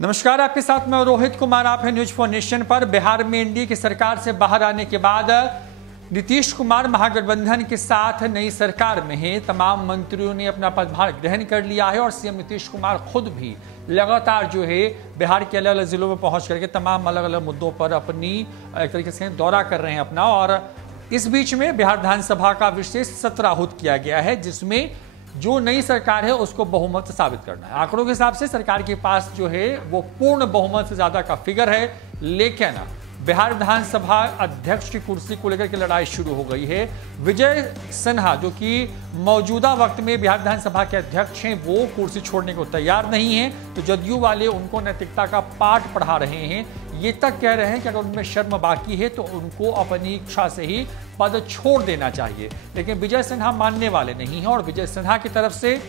नमस्कार, आपके साथ मैं रोहित कुमार। आप हैं न्यूज फॉर नेशन पर। बिहार में एनडीए की सरकार से बाहर आने के बाद नीतीश कुमार महागठबंधन के साथ नई सरकार में हैं। तमाम मंत्रियों ने अपना पदभार ग्रहण कर लिया है और सीएम नीतीश कुमार खुद भी लगातार जो है बिहार के अलग अलग जिलों में पहुंच करके तमाम अलग अलग मुद्दों पर अपनी एक तरीके से दौरा कर रहे हैं अपना। और इस बीच में बिहार विधानसभा का विशेष सत्र आहूत किया गया है, जिसमें जो नई सरकार है उसको बहुमत साबित करना है। आंकड़ों के हिसाब से सरकार के पास जो है वो पूर्ण बहुमत से ज्यादा का फिगर है, लेकिन बिहार विधानसभा अध्यक्ष की कुर्सी को लेकर के लड़ाई शुरू हो गई है। विजय सिन्हा जो कि मौजूदा वक्त में बिहार विधानसभा के अध्यक्ष हैं, वो कुर्सी छोड़ने को तैयार नहीं हैं, तो जदयू वाले उनको नैतिकता का पाठ पढ़ा रहे हैं। ये तक कह रहे हैं कि अगर उनमें शर्म बाकी है तो उनको अपनी इच्छा से ही पद छोड़ देना चाहिए, लेकिन विजय सिन्हा मानने वाले नहीं हैं और विजय सिन्हा की तरफ से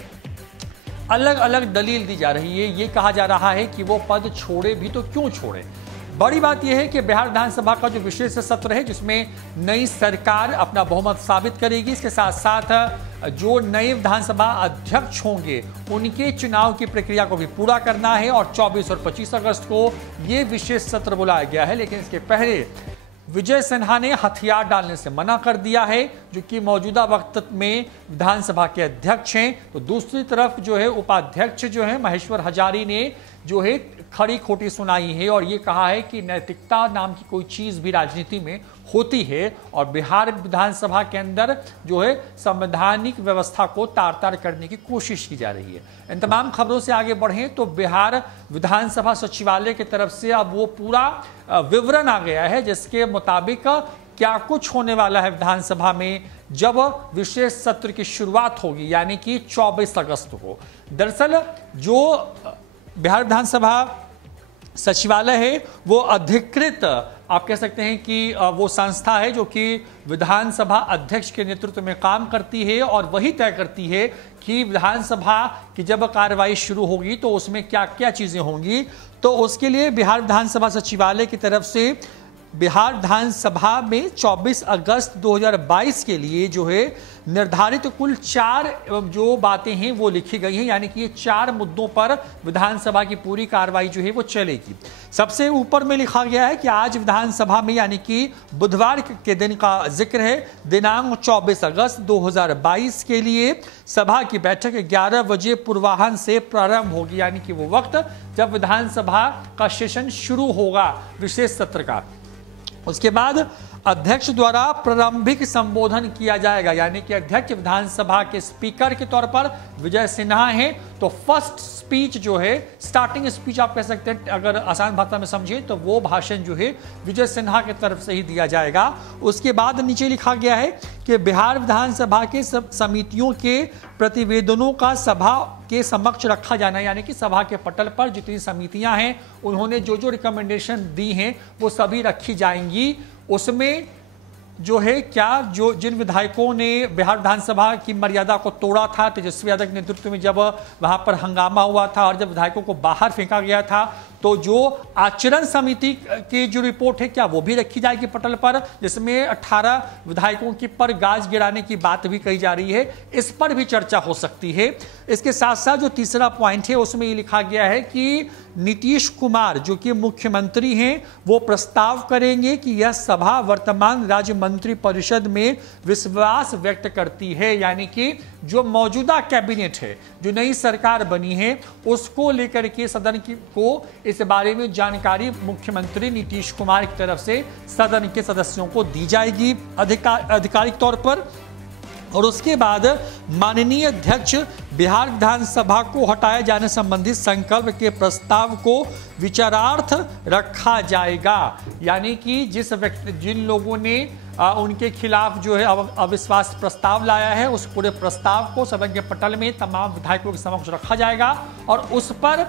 अलग अलग दलील दी जा रही है। ये कहा जा रहा है कि वो पद छोड़े भी तो क्यों छोड़े। बड़ी बात यह है कि बिहार विधानसभा का जो विशेष सत्र है, जिसमें नई सरकार अपना बहुमत साबित करेगी, इसके साथ साथ जो नए विधानसभा अध्यक्ष होंगे उनके चुनाव की प्रक्रिया को भी पूरा करना है और 24 और 25 अगस्त को ये विशेष सत्र बुलाया गया है। लेकिन इसके पहले विजय सिन्हा ने हथियार डालने से मना कर दिया है, जो कि मौजूदा वक्त में विधानसभा के अध्यक्ष हैं। तो दूसरी तरफ जो है उपाध्यक्ष जो है महेश्वर हजारी ने जो है खरी खोटी सुनाई है और ये कहा है कि नैतिकता नाम की कोई चीज भी राजनीति में होती है और बिहार विधानसभा के अंदर जो है संवैधानिक व्यवस्था को तार तार करने की कोशिश की जा रही है। इन तमाम खबरों से आगे बढ़ें तो बिहार विधानसभा सचिवालय की तरफ से अब वो पूरा विवरण आ गया है, जिसके मुताबिक क्या कुछ होने वाला है विधानसभा में जब विशेष सत्र की शुरुआत होगी, यानी कि 24 अगस्त को। दरअसल जो बिहार विधानसभा सचिवालय है वो अधिकृत आप कह सकते हैं कि वो संस्था है जो कि विधानसभा अध्यक्ष के नेतृत्व में काम करती है और वही तय करती है कि विधानसभा की जब कार्रवाई शुरू होगी तो उसमें क्या क्या चीजें होंगी। तो उसके लिए बिहार विधानसभा सचिवालय की तरफ से बिहार विधानसभा में 24 अगस्त 2022 के लिए जो है निर्धारित कुल 4 जो बातें हैं वो लिखी गई हैं, यानी कि ये 4 मुद्दों पर विधानसभा की पूरी कार्रवाई जो है वो चलेगी। सबसे ऊपर में लिखा गया है कि आज विधानसभा में यानी कि बुधवार के दिन का जिक्र है, दिनांक 24 अगस्त 2022 के लिए सभा की बैठक 11 बजे पूर्वाह्न से प्रारंभ होगी, यानी कि वो वक्त जब विधानसभा का सेशन शुरू होगा विशेष सत्र का। उसके बाद अध्यक्ष द्वारा प्रारंभिक संबोधन किया जाएगा, यानी कि अध्यक्ष विधानसभा के स्पीकर के तौर पर विजय सिन्हा हैं, तो फर्स्ट स्पीच जो है, स्टार्टिंग स्पीच आप कह सकते हैं अगर आसान भाषा में समझें तो वो भाषण जो है विजय सिन्हा की तरफ से ही दिया जाएगा। उसके बाद नीचे लिखा गया है कि बिहार विधानसभा के सब समितियों के प्रतिवेदनों का सभा के समक्ष रखा जाना, यानी कि सभा के पटल पर जितनी समितियां हैं उन्होंने जो जो रिकमेंडेशन दी हैं वो सभी रखी जाएंगी। उसमें जो है क्या जो जिन विधायकों ने बिहार विधानसभा की मर्यादा को तोड़ा था, तेजस्वी यादव के नेतृत्व में जब वहां पर हंगामा हुआ था और जब विधायकों को बाहर फेंका गया था, तो जो आचरण समिति की जो रिपोर्ट है क्या वो भी रखी जाएगी पटल पर, जिसमें 18 विधायकों की पर गाज गिराने की बात भी कही जा रही है। इस पर भी चर्चा हो सकती है। इसके साथ साथ जो तीसरा पॉइंट है उसमें ये लिखा गया है कि नीतीश कुमार जो कि मुख्यमंत्री हैं वो प्रस्ताव करेंगे कि यह सभा वर्तमान राज्य मंत्री परिषद में विश्वास व्यक्त करती है, यानी कि जो मौजूदा कैबिनेट है, जो नई सरकार बनी है, उसको लेकर के सदन को इस बारे में जानकारी मुख्यमंत्री नीतीश कुमार की तरफ से सदन के सदस्यों को दी जाएगी आधिकारिक तौर पर। और उसके बाद माननीय अध्यक्ष बिहार विधानसभा को हटाए जाने संबंधी संकल्प के प्रस्ताव को विचारार्थ रखा जाएगा, यानी कि जिन लोगों ने उनके खिलाफ जो है अविश्वास प्रस्ताव लाया है उस पूरे प्रस्ताव को सदन के पटल में तमाम विधायकों के समक्ष रखा जाएगा और उस पर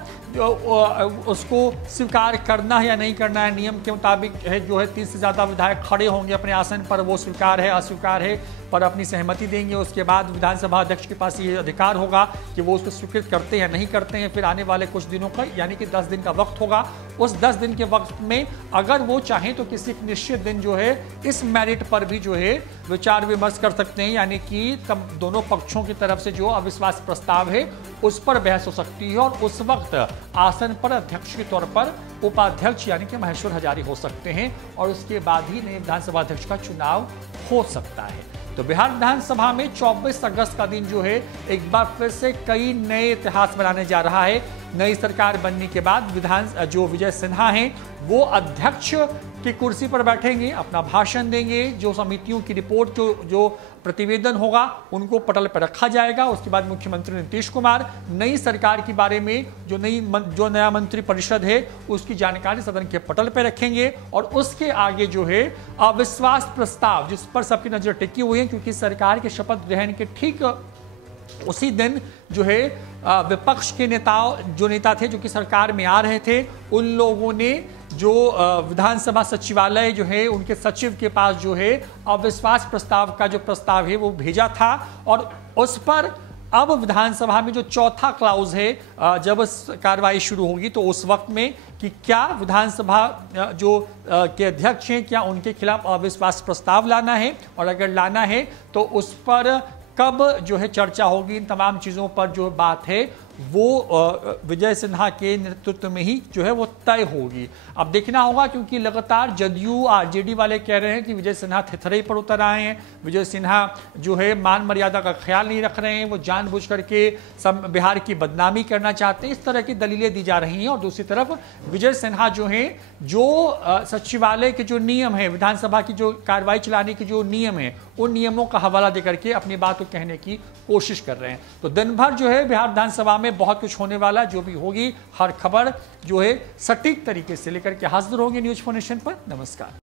उसको स्वीकार करना है या नहीं करना है, नियम के मुताबिक है जो है 30 से ज्यादा विधायक खड़े होंगे अपने आसन पर, वो स्वीकार है अस्वीकार है पर अपनी सहमति देंगे। उसके बाद विधानसभा अध्यक्ष के पास ये अधिकार होगा कि वो उसको स्वीकृत करते हैं नहीं करते हैं। फिर आने वाले कुछ दिनों का यानी कि 10 दिन का वक्त होगा, उस 10 दिन के वक्त में अगर वो चाहें तो किसी निश्चित दिन जो है इस मैरिट मेरिट पर भी जो है विचार विमर्श कर सकते हैं, यानी कि दोनों पक्षों की तरफ से जो अविश्वास प्रस्ताव है उस पर बहस हो सकती है और उस वक्त आसन पर अध्यक्ष के तौर पर उपाध्यक्ष यानी कि महेश्वर हजारी हो सकते हैं और उसके बाद ही नए विधानसभा अध्यक्ष का चुनाव हो सकता है। तो बिहार विधानसभा में 24 अगस्त का दिन जो है एक बार फिर से कई नए इतिहास बनाने जा रहा है। नई सरकार बनने के बाद जो विजय सिन्हा हैं वो अध्यक्ष की कुर्सी पर बैठेंगे, अपना भाषण देंगे, जो समितियों की रिपोर्ट जो प्रतिवेदन होगा उनको पटल पर रखा जाएगा। उसके बाद मुख्यमंत्री नीतीश कुमार नई सरकार के बारे में जो नया मंत्री परिषद है उसकी जानकारी सदन के पटल पर रखेंगे और उसके आगे जो है अविश्वास प्रस्ताव जिस पर सबकी नजर टिकी हुई है, क्योंकि सरकार के शपथ ग्रहण के ठीक उसी दिन जो है विपक्ष के नेता थे जो कि सरकार में आ रहे थे, उन लोगों ने जो विधानसभा सचिवालय जो है उनके सचिव के पास जो है अविश्वास प्रस्ताव का जो प्रस्ताव है वो भेजा था और उस पर अब विधानसभा में जो चौथा क्लाउज है जब कार्रवाई शुरू होगी तो उस वक्त में कि क्या विधानसभा जो के अध्यक्ष हैं क्या उनके खिलाफ अविश्वास प्रस्ताव लाना है और अगर लाना है तो उस पर कब जो है चर्चा होगी, इन तमाम चीज़ों पर जो बात है वो विजय सिन्हा के नेतृत्व में ही जो है वो तय होगी। अब देखना होगा क्योंकि लगातार जदयू आरजेडी वाले कह रहे हैं कि विजय सिन्हा थिथरे पर उतर आए हैं, विजय सिन्हा जो है मान मर्यादा का ख्याल नहीं रख रहे हैं, वो जानबूझ करके बिहार की बदनामी करना चाहते हैं, इस तरह की दलीलें दी जा रही हैं। और दूसरी तरफ विजय सिन्हा जो है जो सचिवालय के जो नियम है, विधानसभा की जो कार्रवाई चलाने के जो नियम है उन नियमों का हवाला देकर के अपनी बात को कहने की कोशिश कर रहे हैं। तो दिन भर जो है बिहार विधानसभा में बहुत कुछ होने वाला, जो भी होगी हर खबर जो है सटीक तरीके से लेकर के हाजिर होंगे न्यूज़4नेशन पर। नमस्कार।